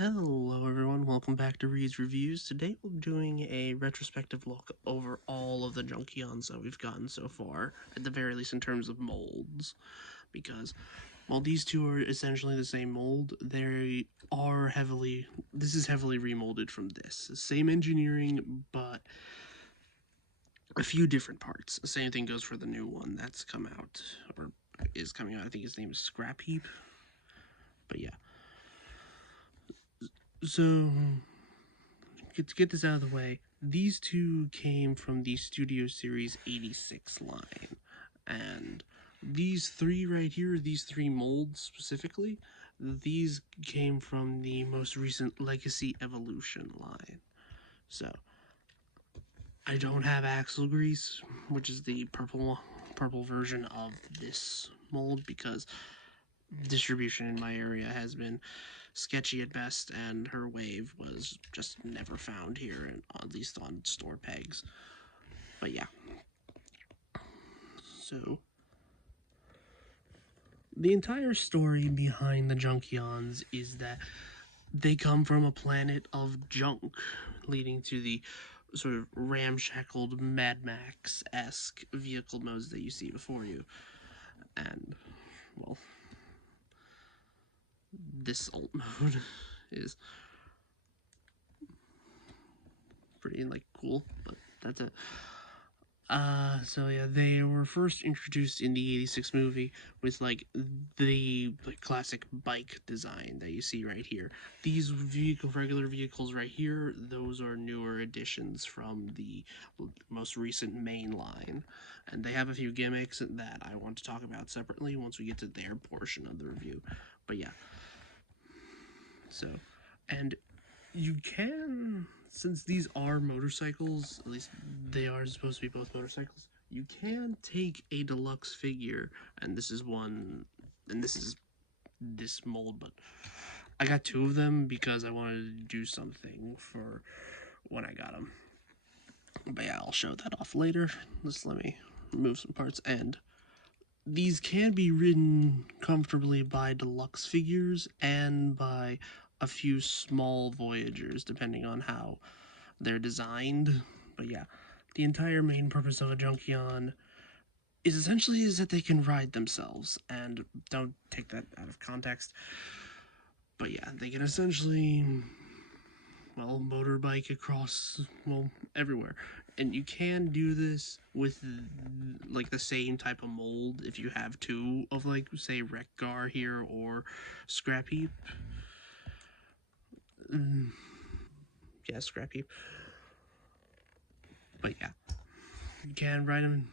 Hello everyone, welcome back to Reed's Reviews. Today we're doing a retrospective look over all of the Junkions that we've gotten so far, at the very least in terms of molds. Because while these two are essentially the same mold, this is heavily remolded from this. Same engineering, but a few different parts. The same thing goes for the new one that's come out, or is coming out. I think his name is Scrap Heap. But yeah. So, to get this out of the way, these two came from the Studio Series 86 line. And these three right here, these three molds specifically, these came from the most recent Legacy Evolution line. So, I don't have axle grease, which is the purple version of this mold, because distribution in my area has been sketchy at best, and her wave was just never found here, and at least on store pegs. But yeah. So, the entire story behind the Junkions is that they come from a planet of junk, leading to the sort of ramshackled Mad Max-esque vehicle modes that you see before you. And, well, this alt mode is pretty, cool, but that's it. So yeah, they were first introduced in the 86 movie with, the classic bike design that you see right here. These regular vehicles right here, those are newer additions from the most recent main line. And they have a few gimmicks that I want to talk about separately once we get to their portion of the review. But yeah. So, and you can, since these are motorcycles, at least they are supposed to be both motorcycles, you can take a deluxe figure, and this is one, and this is this mold, but I got two of them because I wanted to do something for when I got them. But yeah, I'll show that off later. Just let me remove some parts. And these can be ridden comfortably by deluxe figures and by a few small Voyagers, depending on how they're designed. But yeah, the entire main purpose of a Junkion is essentially that they can ride themselves, and don't take that out of context. But yeah, they can essentially, well, motorbike across, well, everywhere. And you can do this with, the same type of mold if you have two of, say, Wreck-Gar here or Scrap Heap. Yeah, Scrap Heap. But yeah, you can ride them,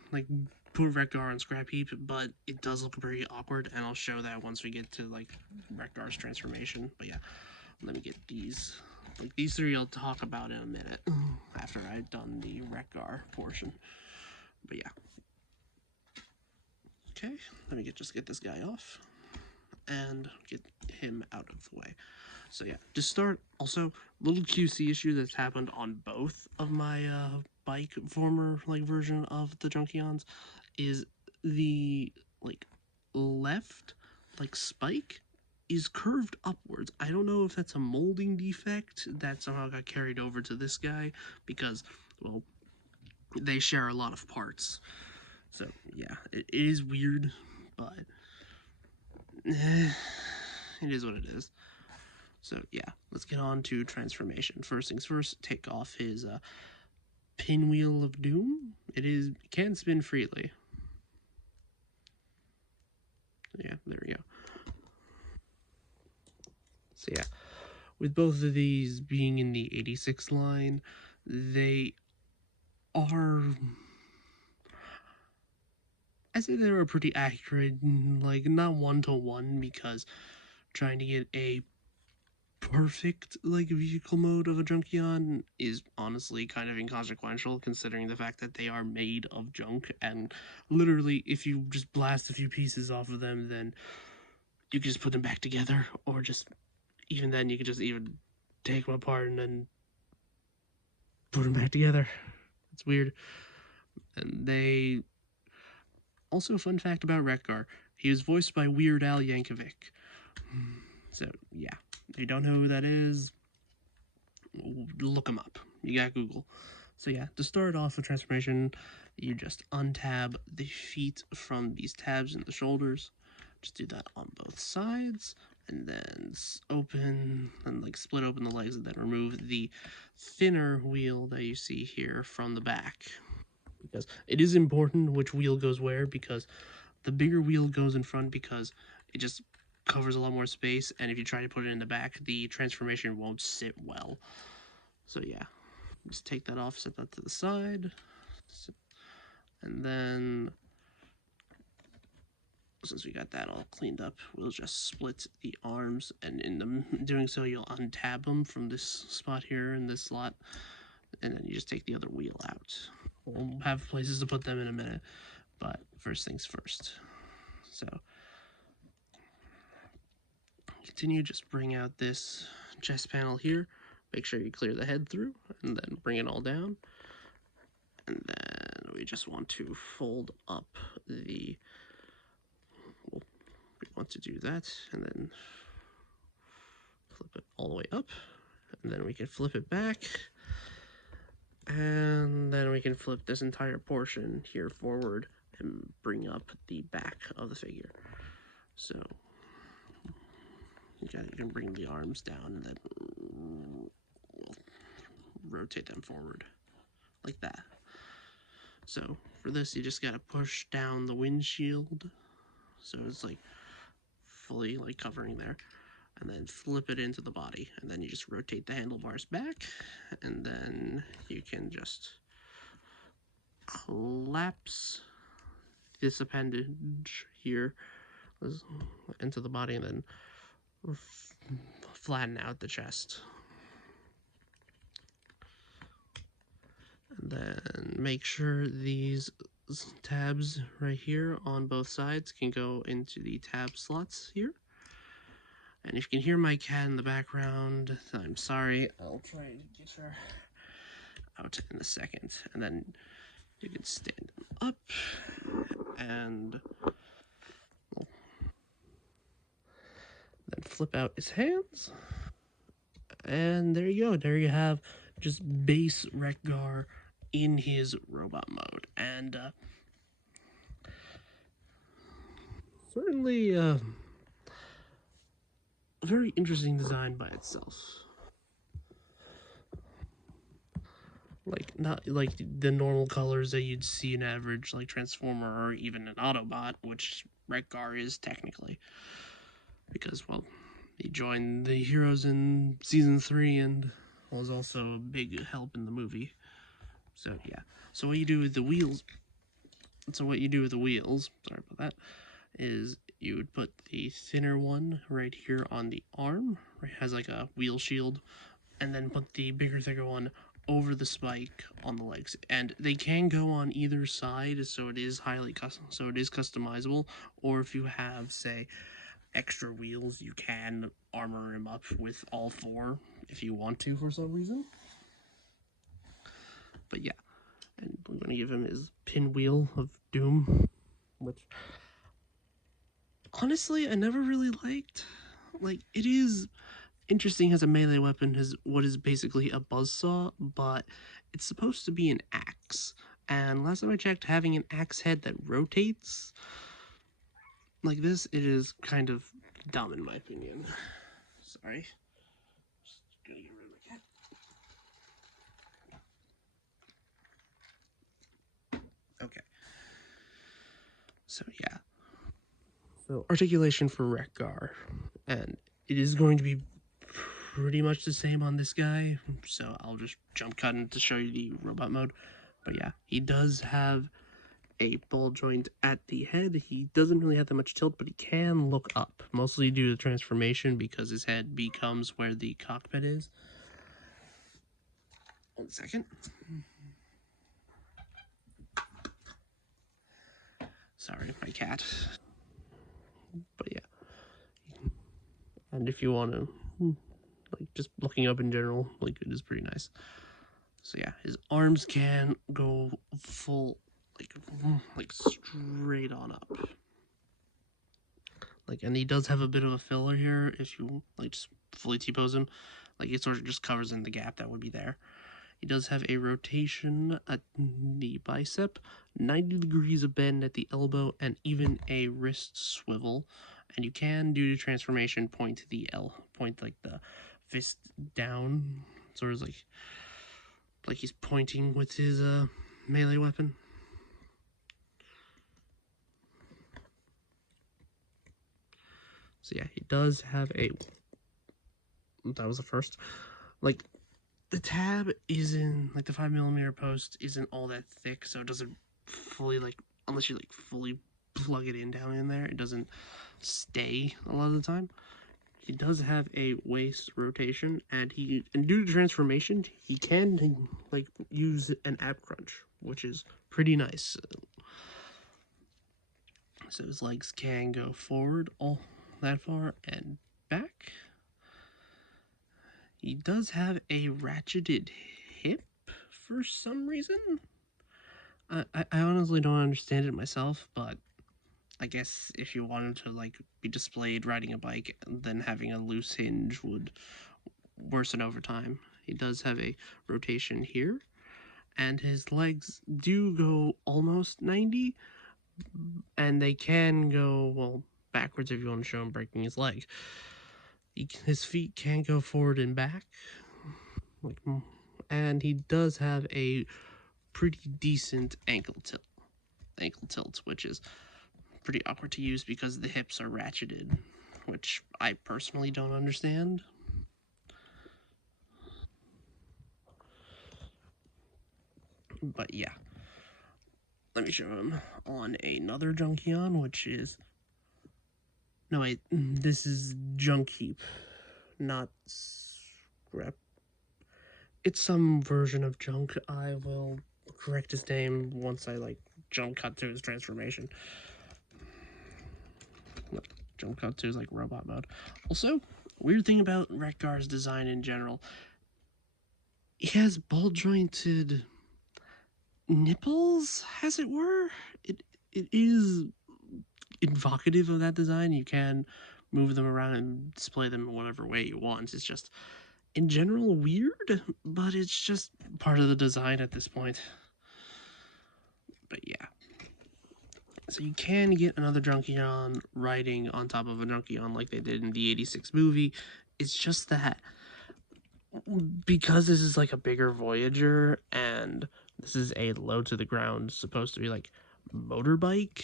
put Wreck-Gar on Scrap Heap, but it does look very awkward, and I'll show that once we get to, Wreck-Gar's transformation. But yeah, let me get these. These three I'll talk about in a minute, after I've done the Wreck-Gar portion. But yeah. Okay, let me just get this guy off, and get him out of the way. So yeah, to start, also, little QC issue that's happened on both of my bike former version of the Junkions is the left spike is curved upwards. I don't know if that's a molding defect that somehow got carried over to this guy, because, well, they share a lot of parts. So yeah, it is weird, but it is what it is. So yeah, let's get on to transformation. First things first, take off his pinwheel of doom. It can spin freely. Yeah, there we go. So yeah, with both of these being in the 86 line, they are, I say they were pretty accurate, not one-to-one, because trying to get a perfect vehicle mode of a Junkion is honestly kind of inconsequential, considering the fact that they are made of junk, and literally if you just blast a few pieces off of them, then you can just put them back together, or just even then you can just even take them apart and then put them back together. It's weird. And they also, a fun fact about Wreck-Gar, he was voiced by Weird Al Yankovic. So yeah. If you don't know who that is, look him up. You got Google. So yeah, to start off the transformation, you just untab the feet from these tabs in the shoulders. Just do that on both sides, and then open and like split open the legs, and then remove the thinner wheel that you see here from the back. Because it is important which wheel goes where, because the bigger wheel goes in front because it just covers a lot more space, and if you try to put it in the back, the transformation won't sit well. So yeah, just take that off, set that to the side, and then since we got that all cleaned up, we'll just split the arms, and in doing so, you'll untab them from this spot here in this slot, and then you just take the other wheel out. We'll have places to put them in a minute, but first things first. So continue, just bring out this chest panel here, make sure you clear the head through, and then bring it all down. And then we just want to fold up the, well, we want to do that, and then flip it all the way up, and then we can flip it back, and then we can flip this entire portion here forward and bring up the back of the figure. So you can bring the arms down and then rotate them forward like that. So for this, you just gotta push down the windshield so it's like fully like covering there, and then flip it into the body, and then you just rotate the handlebars back, and then you can just collapse this appendage here into the body, and then flatten out the chest. And then make sure these tabs right here on both sides can go into the tab slots here. And if you can hear my cat in the background, I'm sorry. I'll try to get her out in a second. And then you can stand him up and then flip out his hands. And there you go. There you have just base Wreck-Gar in his robot mode. And certainly a very interesting design by itself. Like, not like the normal colors that you'd see in average like Transformer or even an Autobot, which Wreck-Gar is technically, because, well, he joined the heroes in season 3 and was also a big help in the movie. So yeah, so what you do with the wheels, sorry about that, is you would put the thinner one right here on the arm, right, has like a wheel shield, and then put the bigger, thicker one over the spike on the legs. And they can go on either side, so it is customizable. Or if you have, say, extra wheels, you can armor him up with all 4 if you want to for some reason. But yeah, and we're going to give him his pinwheel of doom, which honestly I never really liked. Like, it is interesting as a melee weapon, is what is basically a buzzsaw, but it's supposed to be an axe. And last time I checked, having an axe head that rotates like this, it is kind of dumb in my opinion. Sorry. Just gonna get rid of my cat. Okay. So yeah. So articulation for Wreck-Gar, and it is going to be pretty much the same on this guy, so I'll just jump cut in to show you the robot mode. But yeah, he does have a ball joint at the head. He doesn't really have that much tilt, but he can look up, mostly due to the transformation because his head becomes where the cockpit is. 1 second. Sorry, my cat. But yeah. And if you want to, like, just looking up in general, like, it is pretty nice. So yeah, his arms can go full, like straight on up. Like, and he does have a bit of a filler here if you, like, just fully T-pose him. Like, it sort of just covers in the gap that would be there. He does have a rotation at the bicep, 90 degrees of bend at the elbow, and even a wrist swivel. And you can, due to transformation, point like the fist down, sort of like he's pointing with his melee weapon. So yeah, he does have a. That was the first. Like, the tab isn't like the 5mm post isn't all that thick, so it doesn't fully unless you fully plug it in down in there, it doesn't stay a lot of the time. He does have a waist rotation, and due to transformation, he can use an ab crunch, which is pretty nice. So his legs can go forward all that far and back. He does have a ratcheted hip for some reason. I honestly don't understand it myself, but I guess if you wanted to be displayed riding a bike, then having a loose hinge would worsen over time. He does have a rotation here, and his legs do go almost 90, and they can go backwards if you want to show him breaking his leg. His feet can go forward and back, and he does have a pretty decent ankle tilt, which is pretty awkward to use because the hips are ratcheted, which I personally don't understand. But yeah, let me show him on another Junkion, which is no wait, this is Junk Heap, not Scrap. It's some version of Junk. I will correct his name once I jump cut to his transformation. Jump cut to his robot mode. Also, weird thing about Rekgar's design in general, he has ball jointed nipples, as it were. It is evocative of that design. You can move them around and display them in whatever way you want. It's just, in general, weird, but it's just part of the design at this point. But yeah. So you can get another Junkion riding on top of a Junkion like they did in the 86 movie. It's just that because this is a bigger Voyager and this is a low to the ground, supposed to be motorbike,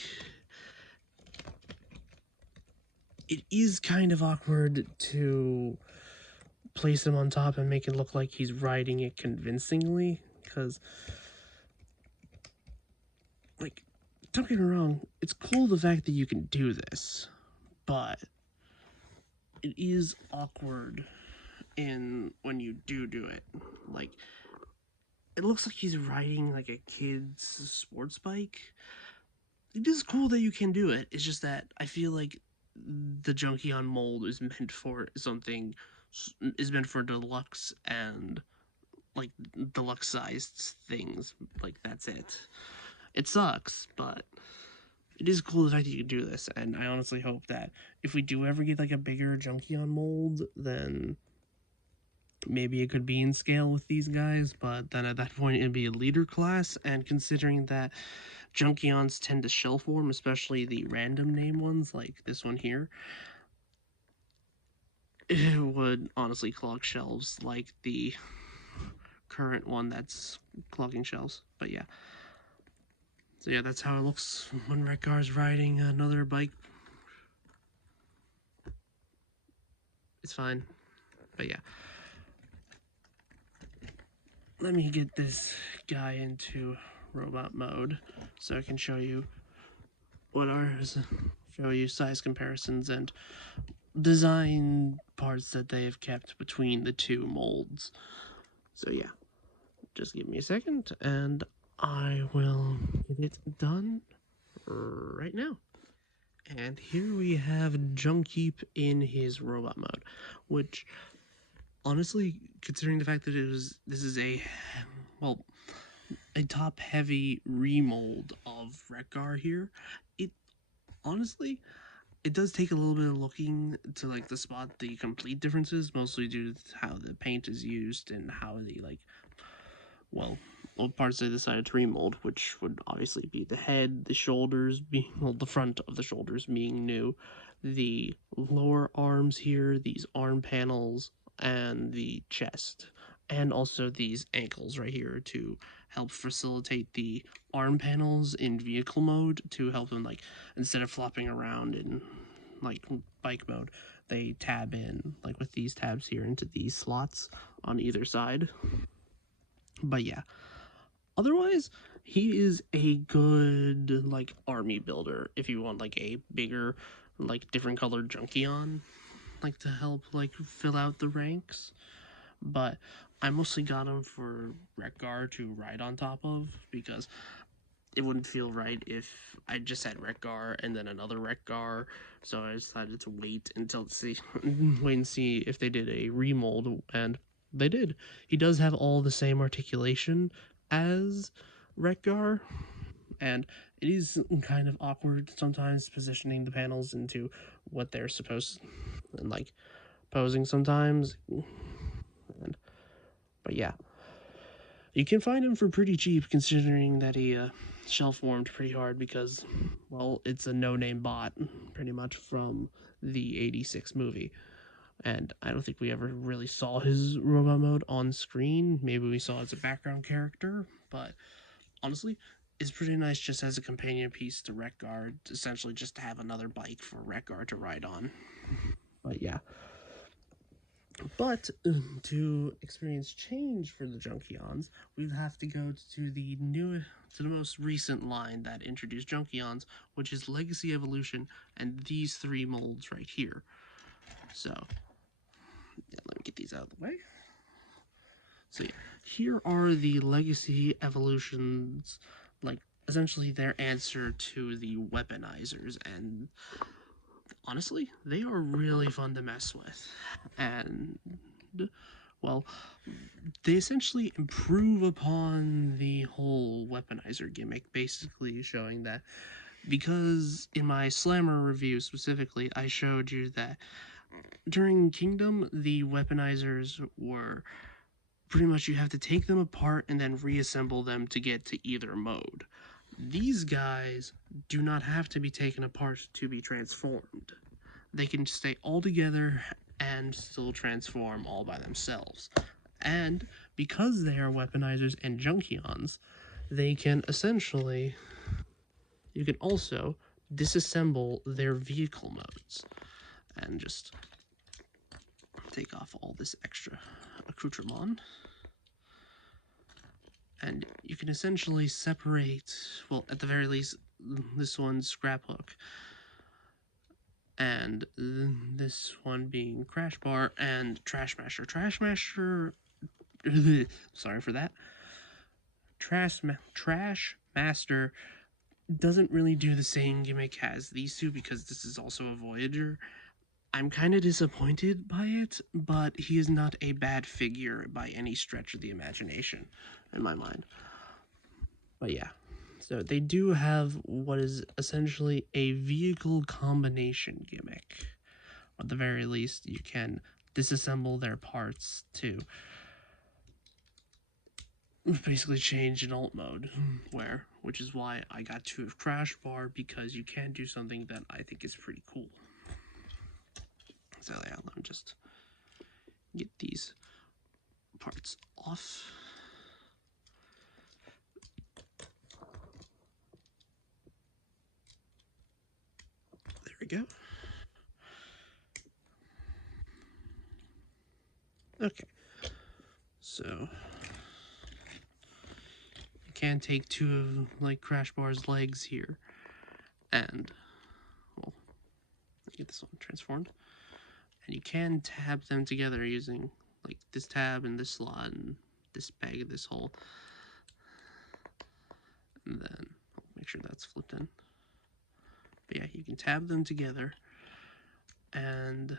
it is kind of awkward to place him on top and make it look like he's riding it convincingly, because don't get me wrong, it's cool the fact that you can do this, but it is awkward when you do it. It looks like he's riding a kid's sports bike. It is cool that you can do it. It's just that I feel like the Junkion mold is meant for deluxe and deluxe sized things. That's it. It sucks, but it is cool the fact that you can do this, and I honestly hope that if we do ever get a bigger Junkion mold, then maybe it could be in scale with these guys, but then at that point it'd be a leader class, and considering that Junkions tend to shell form, especially the random name ones like this one here, it would honestly clog shelves like the current one that's clogging shelves. But yeah. So yeah, that's how it looks when Rekgar's riding another bike. It's fine. But yeah. Let me get this guy into robot mode so I can show you size comparisons and design parts that they have kept between the two molds. So yeah, just give me a second and I will get it done right now. And here we have Junkheap in his robot mode, which honestly, considering the fact that this is a top heavy remold of Rekgar here, it honestly, it does take a little bit of looking to like the spot the complete differences, mostly due to how the paint is used and how the like well what parts they decided to remold, which would obviously be the head, the shoulders being well, the front of the shoulders being new, the lower arms here, these arm panels, and the chest, and also these ankles right here to help facilitate the arm panels in vehicle mode to help them like instead of flopping around in like bike mode, they tab in like with these tabs here into these slots on either side. But yeah, otherwise he is a good like army builder if you want like a bigger like different colored Junkion like to help like fill out the ranks. But I mostly got him for Rekgar to ride on top of because it wouldn't feel right if I just had Rekgar and then another Rekgar. So I decided to wait until see wait and see if they did a remold, and they did. He does have all the same articulation as Rekgar, and it is kind of awkward sometimes positioning the panels into what they're supposed and like posing sometimes. And, but yeah, you can find him for pretty cheap considering that he shelf warmed pretty hard because, well, it's a no name bot pretty much from the 86 movie. And I don't think we ever really saw his robot mode on screen. Maybe we saw it as a background character, but honestly, it's pretty nice just as a companion piece to Rekgar, essentially just to have another bike for Rekgar to ride on. But yeah, but to experience change for the Junkions, we'd have to go to the most recent line that introduced Junkions, which is Legacy Evolution and these three molds right here. So, yeah, let me get these out of the way. So, yeah, here are the Legacy Evolutions, like essentially their answer to the weaponizers, and honestly, they are really fun to mess with. And well, they essentially improve upon the whole weaponizer gimmick, basically showing that because in my Slammer review specifically, I showed you that during Kingdom, the weaponizers were pretty much you have to take them apart and then reassemble them to get to either mode. These guys do not have to be taken apart to be transformed. They can stay all together and still transform all by themselves. And because they are weaponizers and Junkions, they can essentially, you can also disassemble their vehicle modes and just take off all this extra accoutrement. And you can essentially separate, well, at the very least, this one's scrap hook, and this one being Crash Bar and Trash Masher. Trash Masher, sorry for that. Trash Master doesn't really do the same gimmick as these two because this is also a Voyager. I'm kind of disappointed by it, but he is not a bad figure by any stretch of the imagination, in my mind. But yeah, so they do have what is essentially a vehicle combination gimmick. At the very least, you can disassemble their parts to basically change in alt mode, which is why I got two of Crash Bar, because you can do something that I think is pretty cool. So yeah, let me just get these parts off. There we go. Okay, so you can take two of like Crash Bar's legs here, and well, get this one transformed, and you can tab them together using like this tab and this slot and this bag of this hole, and then I'll make sure that's flipped in. But yeah, you can tab them together and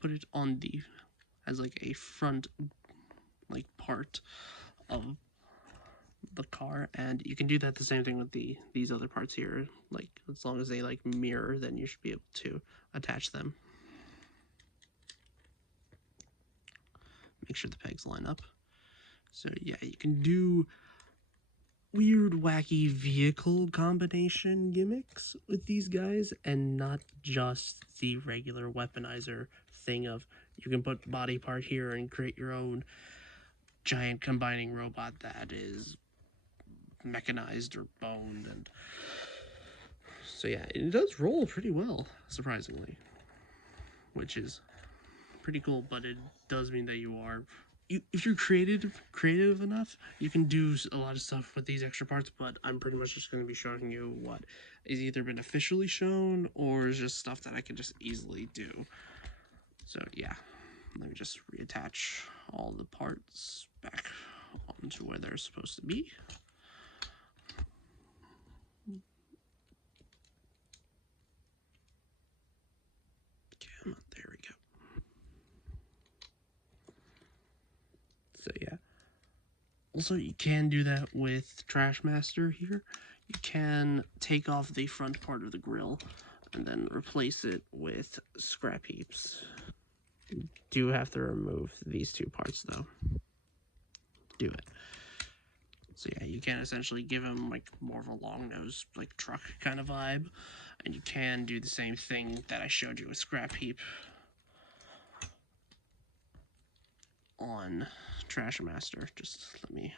put it on the as like a front like part of the car, and you can do that the same thing with these other parts here. Like, as long as they like mirror, then you should be able to attach them. Make sure the pegs line up. So yeah, you can do weird, wacky vehicle combination gimmicks with these guys, and not just the regular weaponizer thing of you can put body part here and create your own giant combining robot that is mechanized or boned. And so yeah, it does roll pretty well, surprisingly, which is pretty cool. But it does mean that if you're creative enough, you can do a lot of stuff with these extra parts. But I'm pretty much just going to be showing you what is either been officially shown or is just stuff that I can just easily do. So yeah, let me just reattach all the parts back onto where they're supposed to be. Come on, there we go. So yeah. Also, you can do that with Trash Master here. You can take off the front part of the grill and then replace it with scrap heaps. You do have to remove these two parts though. Do it. So yeah, you can essentially give him like more of a long nose, like truck kind of vibe. And you can do the same thing that I showed you with scrap heap on Trash Master. Just let me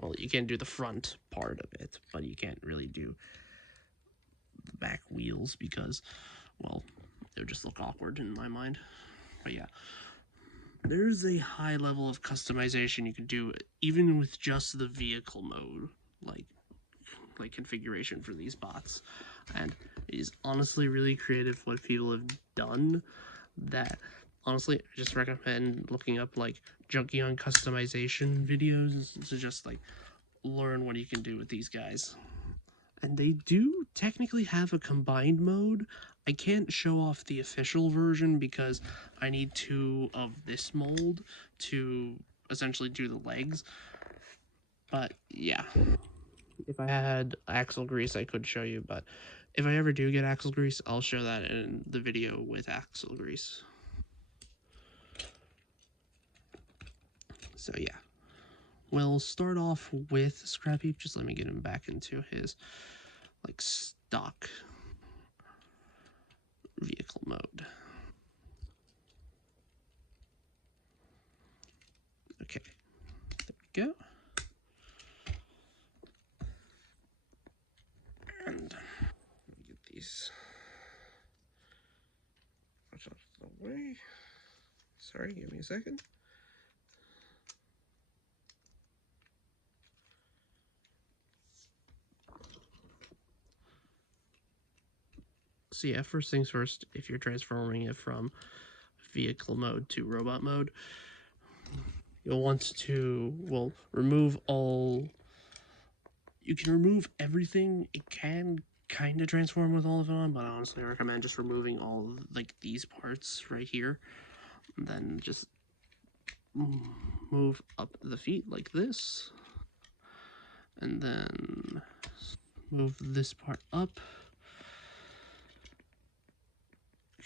well, you can do the front part of it, but you can't really do the back wheels because, well, they would just look awkward in my mind. But yeah, there's a high level of customization you can do even with just the vehicle mode, like configuration for these bots. And it is honestly really creative what people have done, that honestly I just recommend looking up like Junkion customization videos to just like learn what you can do with these guys. And they do technically have a combined mode. I can't show off the official version because I need two of this mold to essentially do the legs. But yeah, if I had axle grease I could show you, but if I ever do get axle grease, I'll show that in the video with axle grease. So yeah, we'll start off with Scrap Heap. Just let me get him back into his like stock vehicle mode. Okay, there we go. And let me get these out of the way. Sorry, give me a second. So yeah, first things first, if you're transforming it from vehicle mode to robot mode, you'll want to, well, remove all, you can remove everything. It can kind of transform with all of it on, but I honestly recommend just removing all of, like, these parts right here, and then just move up the feet like this, and then move this part up.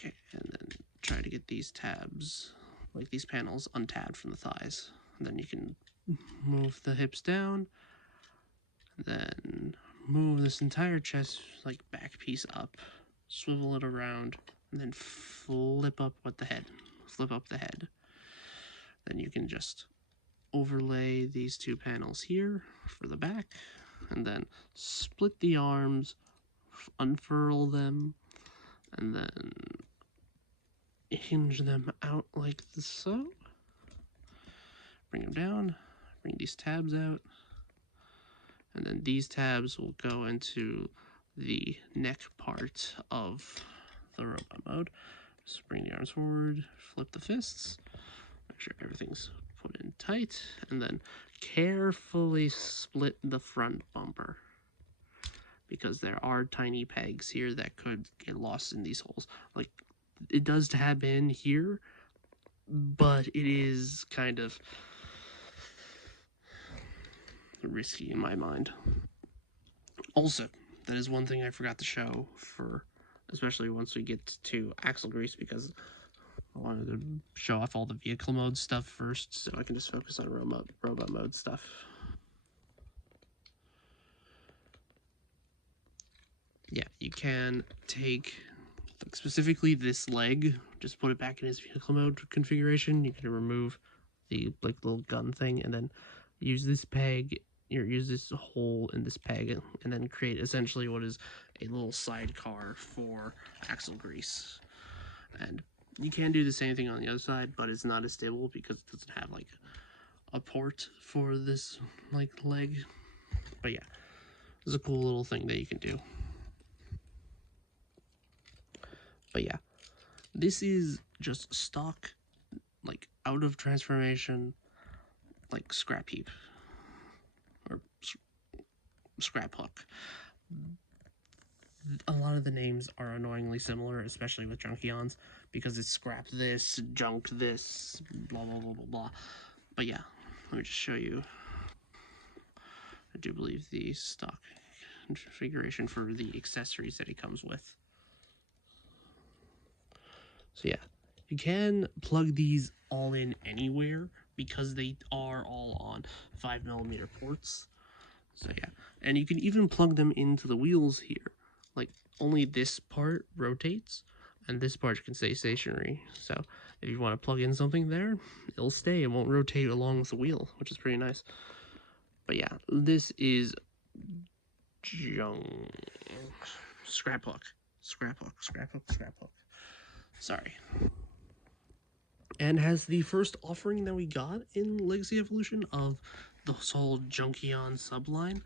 Okay, and then try to get these tabs, like these panels, untabbed from the thighs. And then you can move the hips down, then move this entire chest, like back piece up, swivel it around, and then flip up with the head. Flip up the head. Then you can just overlay these two panels here for the back, and then split the arms, unfurl them, and then hinge them out like so. Bring them down, bring these tabs out, and then these tabs will go into the neck part of the robot mode. Just bring the arms forward, flip the fists, make sure everything's put in tight, and then carefully split the front bumper, because there are tiny pegs here that could get lost in these holes. Like, it does tab in here, but it is kind of risky in my mind. Also, that is one thing I forgot to show for, especially once we get to axle grease, because I wanted to show off all the vehicle mode stuff first, so I can just focus on robot mode stuff. Yeah, you can take specifically this leg, just put it back in its vehicle mode configuration. You can remove the little gun thing, and then use this peg, or use this hole in this peg, and then create essentially what is a little sidecar for axle grease. And you can do the same thing on the other side, but it's not as stable because it doesn't have like a port for this leg. But yeah, it's a cool little thing that you can do. But yeah, this is just stock, out of transformation, scrap heap or scrap hook. A lot of the names are annoyingly similar, especially with Junkions, because it's scrap this, junk this, blah blah blah blah blah. But yeah, let me just show you. I do believe the stock configuration for the accessories that it comes with. So yeah, you can plug these all in anywhere because they are all on 5mm ports. So yeah, and you can even plug them into the wheels here. Only this part rotates, and this part can stay stationary. So if you want to plug in something there, it'll stay. It won't rotate along with the wheel, which is pretty nice. But yeah, this is scrap hook. Sorry. And has the first offering that we got in Legacy Evolution of the whole Junkion subline.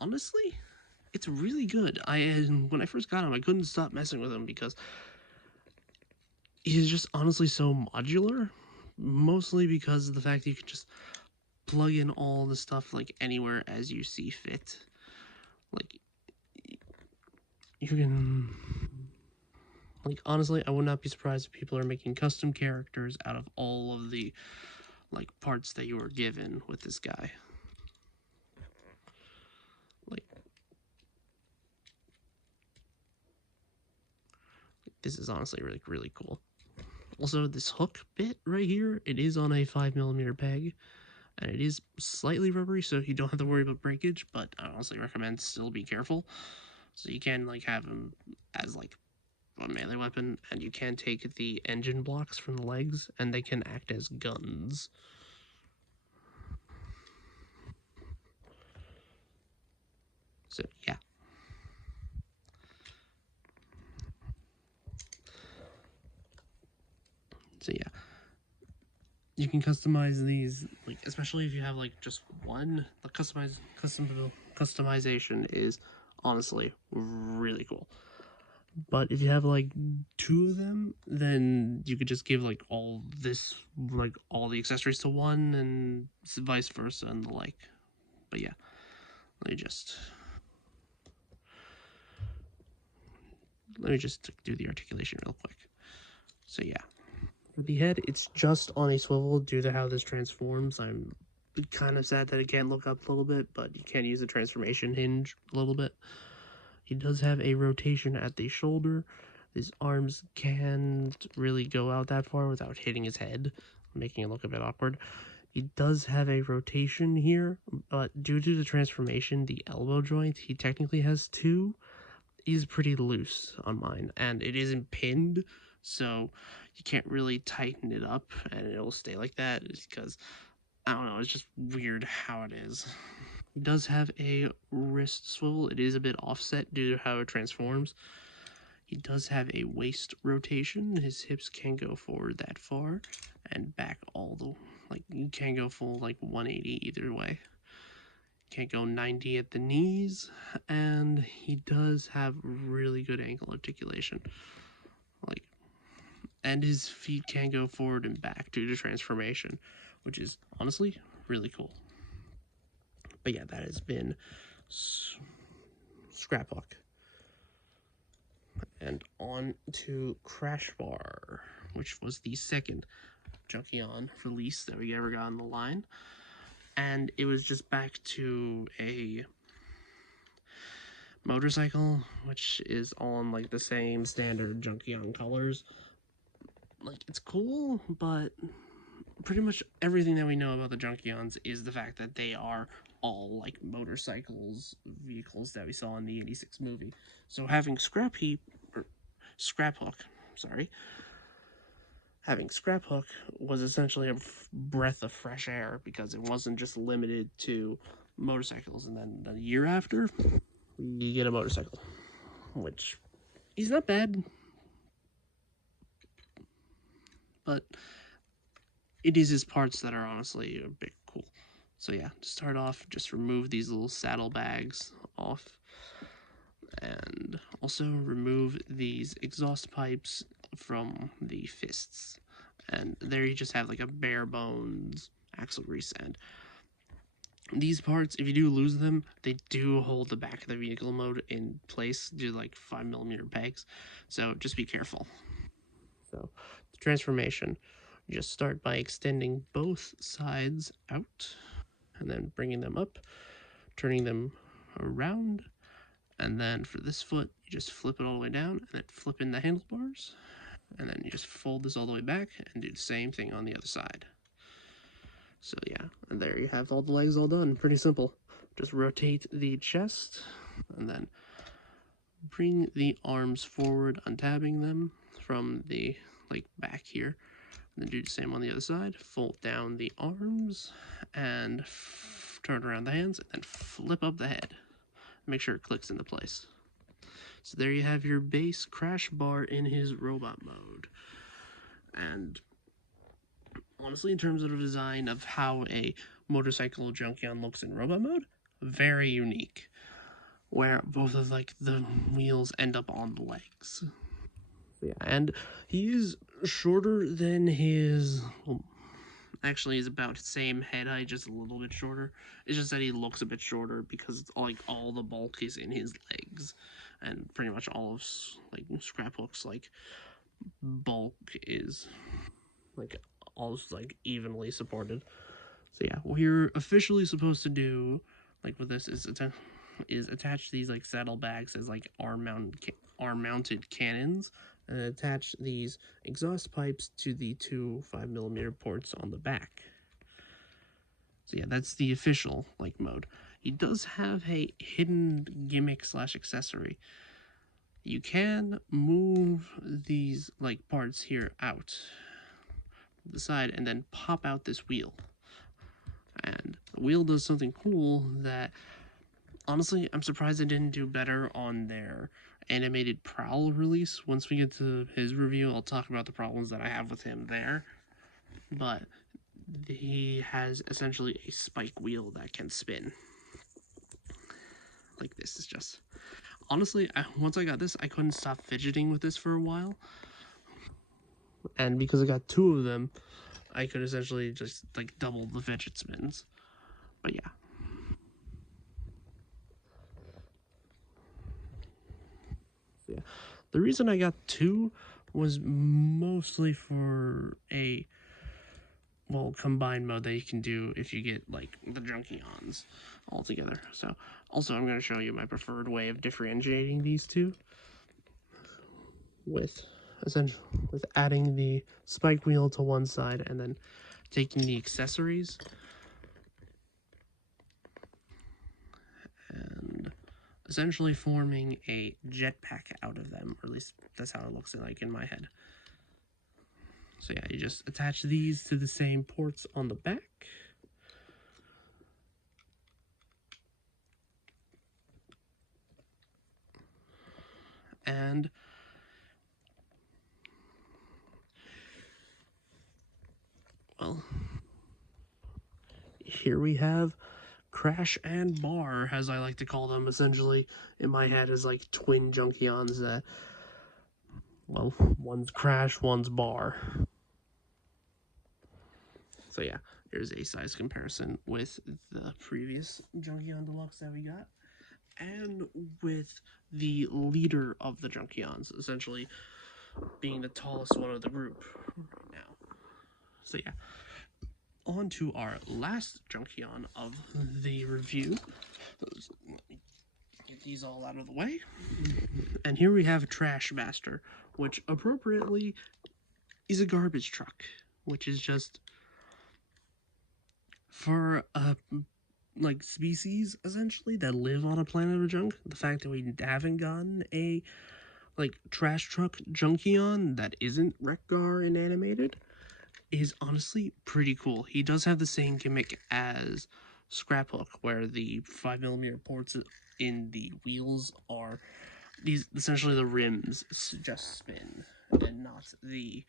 Honestly, it's really good. When I first got him, I couldn't stop messing with him because he's just honestly so modular. Mostly because of the fact that you can just plug in all the stuff anywhere as you see fit. You can honestly, I would not be surprised if people are making custom characters out of all of the parts that you were given with this guy. This is honestly really cool. Also, this hook bit right here, it is on a 5mm peg, and it is slightly rubbery, so you don't have to worry about breakage, but I honestly recommend still be careful. So you can have him as a melee weapon, and you can take the engine blocks from the legs, and they can act as guns. So yeah. So yeah, you can customize these, especially if you have just one. The customization is honestly really cool. But if you have two of them, then you could just give all this, all the accessories to one, and vice versa, and the like. But yeah, let me just do the articulation real quick. So yeah, for the head, it's just on a swivel due to how this transforms. I'm kind of sad that it can't look up a little bit, but you can use the transformation hinge a little bit. He does have a rotation at the shoulder. His arms can't really go out that far without hitting his head, making it look a bit awkward. He does have a rotation here, but due to the transformation, the elbow joint, he technically has two. He's pretty loose on mine, and it isn't pinned, so you can't really tighten it up, and it'll stay like that, because, I don't know, it's just weird how it is. He does have a wrist swivel. It is a bit offset due to how it transforms. He does have a waist rotation. His hips can go forward that far and back all the you can go full 180 either way. Can't go 90 at the knees, and he does have really good ankle articulation. And his feet can go forward and back due to transformation, which is honestly really cool. But yeah, that has been Scrapbook. And on to Crash Bar, which was the second Junkion release that we ever got on the line. and it was just back to a motorcycle, which is on like the same standard Junkion colors. Like, it's cool, but pretty much everything that we know about the Junkions is the fact that they are all like motorcycles, vehicles that we saw in the '86 movie. So having Scrap Hook, sorry, having Scrap Hook was essentially a breath of fresh air because it wasn't just limited to motorcycles. And then the year after, you get a motorcycle, which he's not bad, but it is his parts that are honestly a bit cool. So yeah, to start off, just remove these little saddlebags off, and also remove these exhaust pipes from the fists. And there you just have like a bare bones axle grease end. These parts, if you do lose them, they do hold the back of the vehicle mode in place due to like 5mm pegs. So just be careful. So the transformation, you just start by extending both sides out and then bringing them up, turning them around, and then for this foot, you just flip it all the way down and then flip in the handlebars, and then you just fold this all the way back and do the same thing on the other side. So yeah, and there you have all the legs all done. Pretty simple. Just rotate the chest and then bring the arms forward, untabbing them from the like back here. And then do the same on the other side. Fold down the arms and turn around the hands and then flip up the head. Make sure it clicks into place. So there you have your base Crash Bar in his robot mode. And honestly, in terms of the design of how a motorcycle Junkion looks in robot mode, very unique. Where both of like the wheels end up on the legs. Yeah, and he is shorter than his. Well, actually, he's about the same head height, just a little bit shorter. It's just that he looks a bit shorter because it's like all the bulk is in his legs, and pretty much all of like Scrap Hook's like bulk is like all like evenly supported. So yeah, what you're officially supposed to do, like with this, is attach these like saddlebags as like arm-mounted cannons, and attach these exhaust pipes to the two 5mm ports on the back. So yeah, that's the official like mode. He does have a hidden gimmick slash accessory. You can move these like parts here out the side and then pop out this wheel. And the wheel does something cool that honestly I'm surprised they didn't do better on their animated Prowl release. Once we get to his review, I'll talk about the problems that I have with him there. But he has essentially a spike wheel that can spin. Like this is just honestly, once I got this, I couldn't stop fidgeting with this for a while. And because I got two of them, I could essentially just like double the fidget spins. But yeah. Yeah. The reason I got two was mostly for a combined mode that you can do if you get like the Junkions all together. So also I'm going to show you my preferred way of differentiating these two with with adding the spike wheel to one side and then taking the accessories and essentially forming a jetpack out of them, or at least that's how it looks like in my head. So yeah, you just attach these to the same ports on the back. And well, here we have Crash and Bar, as I like to call them, essentially in my head as like twin Junkions that, well, one's Crash, one's Bar. So yeah, here's a size comparison with the previous Junkion Deluxe that we got, and with the leader of the Junkions, essentially being the tallest one of the group right now. So yeah, on to our last Junkion of the review. Let me get these all out of the way. And here we have Trash Master, which appropriately is a garbage truck, which is just for a like species essentially that live on a planet of junk. The fact that we haven't gotten a like trash truck Junkion that isn't Wreck-Gar and animated is honestly pretty cool. He does have the same gimmick as Scraphook, where the 5mm ports in the wheels are these essentially the rims just spin and not the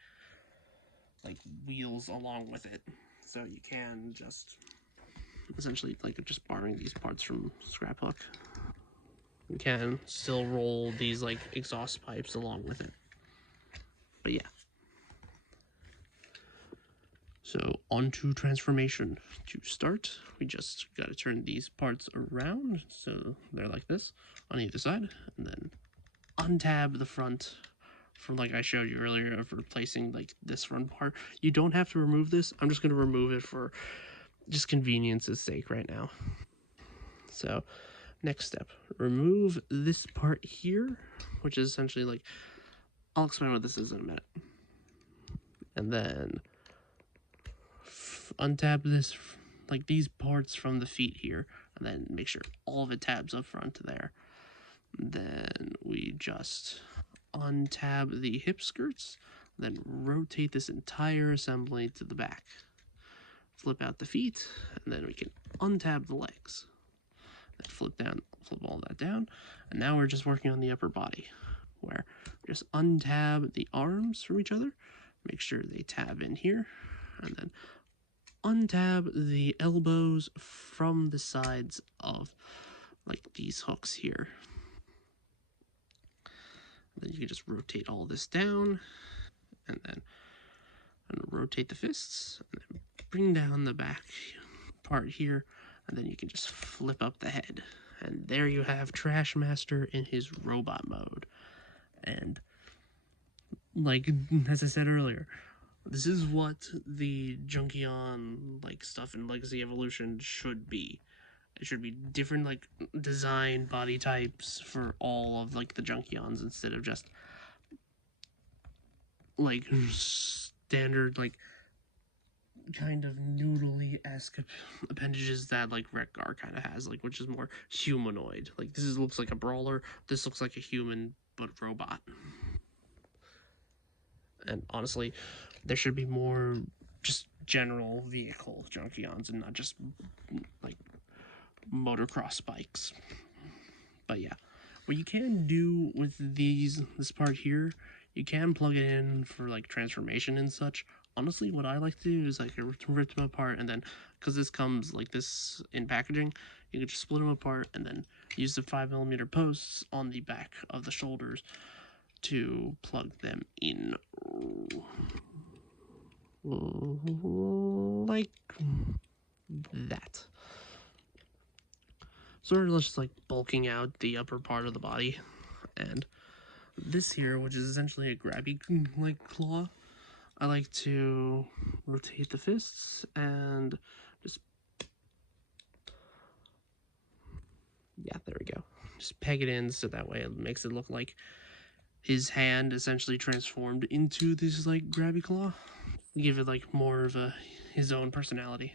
like wheels along with it. So you can just essentially like just borrowing these parts from Scraphook. You can still roll these like exhaust pipes along with it. But yeah. So onto transformation. To start, we just gotta turn these parts around so they're like this on either side, and then untab the front from like I showed you earlier of replacing like this front part. You don't have to remove this. I'm just gonna remove it for just convenience's sake right now. So next step, remove this part here, which is essentially like, I'll explain what this is in a minute. And then untab this, like these parts from the feet here, and then make sure all of it tabs up front there. Then we just untab the hip skirts, then rotate this entire assembly to the back. Flip out the feet, and then we can untab the legs. Then flip all that down, and now we're just working on the upper body, where we just untab the arms from each other, make sure they tab in here, and then untab the elbows from the sides of like these hooks here. And then you can just rotate all this down, and then rotate the fists, and then bring down the back part here, and then you can just flip up the head. And there you have Trash Master in his robot mode. And like as I said earlier, this is what the Junkion like stuff in Legacy Evolution should be. It should be different like design body types for all of like the Junkions instead of just like standard like kind of noodly-esque appendages that like Wreck-Gar kind of has, like which is more humanoid. Like this looks like a brawler, this looks like a human but robot. And honestly, there should be more just general vehicle Junkions and not just like motocross bikes. But yeah, what you can do with this part here, you can plug it in for like transformation and such. Honestly, what I like to do is like rip them apart, and then because this comes like this in packaging, you can just split them apart and then use the 5mm posts on the back of the shoulders to plug them in like that. Sort of just like bulking out the upper part of the body. And this here, which is essentially a grabby like claw, I like to rotate the fists and just, yeah, there we go. Just peg it in so that way it makes it look like his hand essentially transformed into this like grabby claw. Give it like more of his own personality.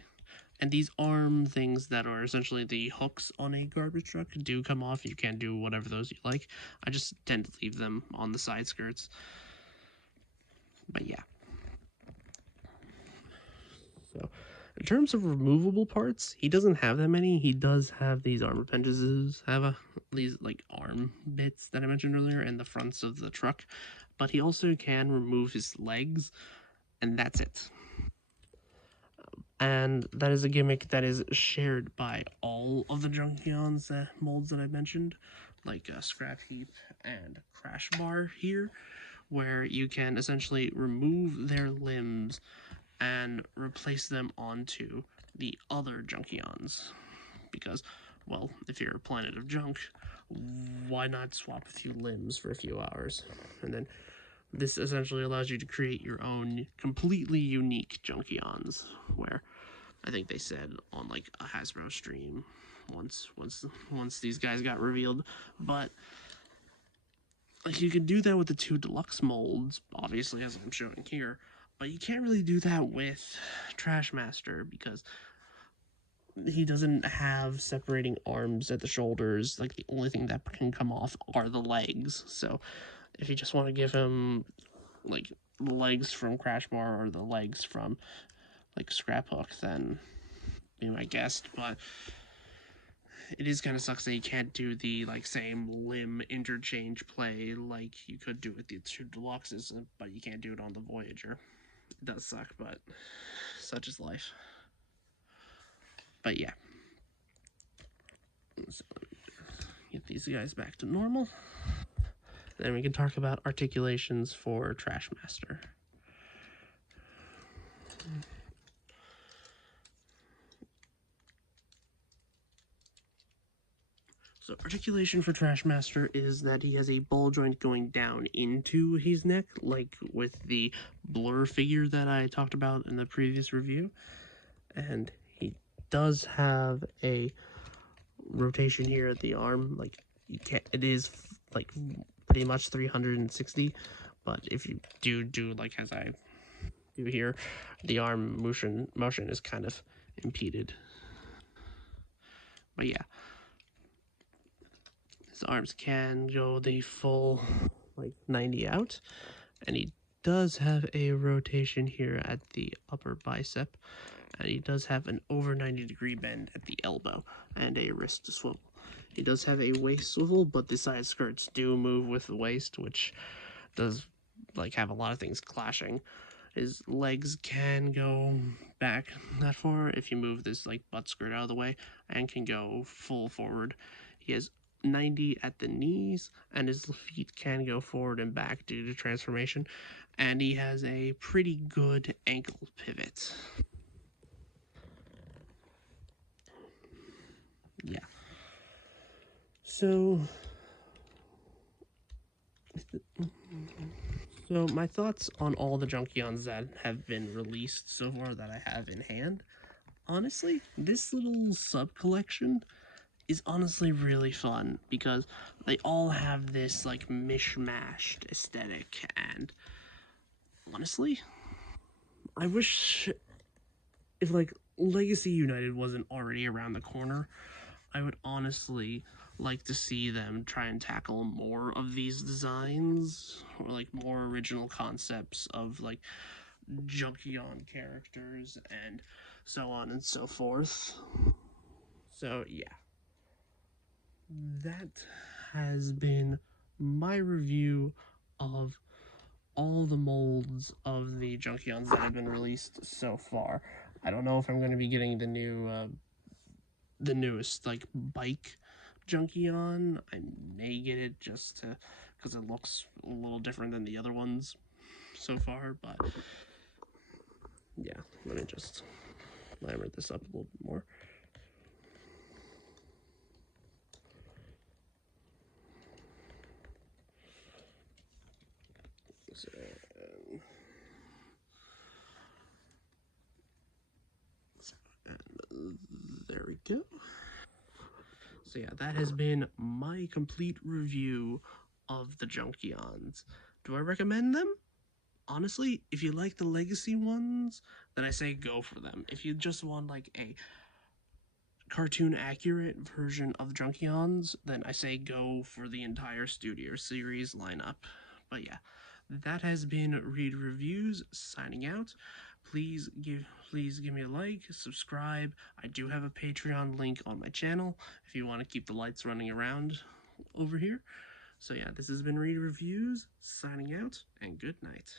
And these arm things that are essentially the hooks on a garbage truck do come off. You can do whatever those you like. I just tend to leave them on the side skirts. But yeah. So in terms of removable parts, he doesn't have that many. He does have these arm appendages, these like arm bits that I mentioned earlier, and the fronts of the truck. But he also can remove his legs, and that's it. And that is a gimmick that is shared by all of the Junkions molds that I mentioned, like Scrap Heap and Crash Bar here, where you can essentially remove their limbs and replace them onto the other Junkions. Because, well, if you're a planet of junk, why not swap a few limbs for a few hours? And then this essentially allows you to create your own completely unique Junkions, where I think they said on like a Hasbro stream once these guys got revealed. But like you can do that with the two deluxe molds, obviously, as I'm showing here. But you can't really do that with Trashmaster because he doesn't have separating arms at the shoulders. Like the only thing that can come off are the legs. So if you just want to give him like the legs from Crash Bar or the legs from like Scrap Hook, then be my guest. But it is kind of sucks that you can't do the like same limb interchange play like you could do with the two deluxes, but you can't do it on the Voyager. It does suck, but such is life. But yeah, so get these guys back to normal. Then we can talk about articulations for Trashmaster. So articulation for Trashmaster is that he has a ball joint going down into his neck, like with the blur figure that I talked about in the previous review. And he does have a rotation here at the arm. Like you can't, it is like pretty much 360, but if you do like as I do here, the arm motion is kind of impeded. But yeah, his arms can go the full like 90 out, and he does have a rotation here at the upper bicep, and he does have an over 90-degree bend at the elbow and a wrist swivel. He does have a waist swivel, but the side skirts do move with the waist, which does like have a lot of things clashing. His legs can go back that far if you move this like butt skirt out of the way, and can go full forward. He has 90 at the knees, and his feet can go forward and back due to transformation, and he has a pretty good ankle pivot. Yeah. So my thoughts on all the Junkions that have been released so far that I have in hand. Honestly, this little sub collection is honestly really fun because they all have this like mishmashed aesthetic, and honestly, I wish if like Legacy United wasn't already around the corner, I would honestly like to see them try and tackle more of these designs or like more original concepts of like Junkion characters and so on and so forth. So yeah, that has been my review of all the molds of the Junkions that have been released so far. I don't know if I'm going to be getting the newest like bike Junkion. I may get it just to because it looks a little different than the other ones so far. But yeah, let me just lammer this up a little bit more. So, there we go. So yeah, that has been my complete review of the Junkions. Do I recommend them? Honestly, if you like the legacy ones, then I say go for them. If you just want like a cartoon accurate version of Junkions, then I say go for the entire Studio Series lineup. But yeah, that has been Read Reviews signing out. Please give me a like, subscribe. I do have a Patreon link on my channel if you want to keep the lights running around over here. So yeah, this has been Read Reviews signing out, and good night.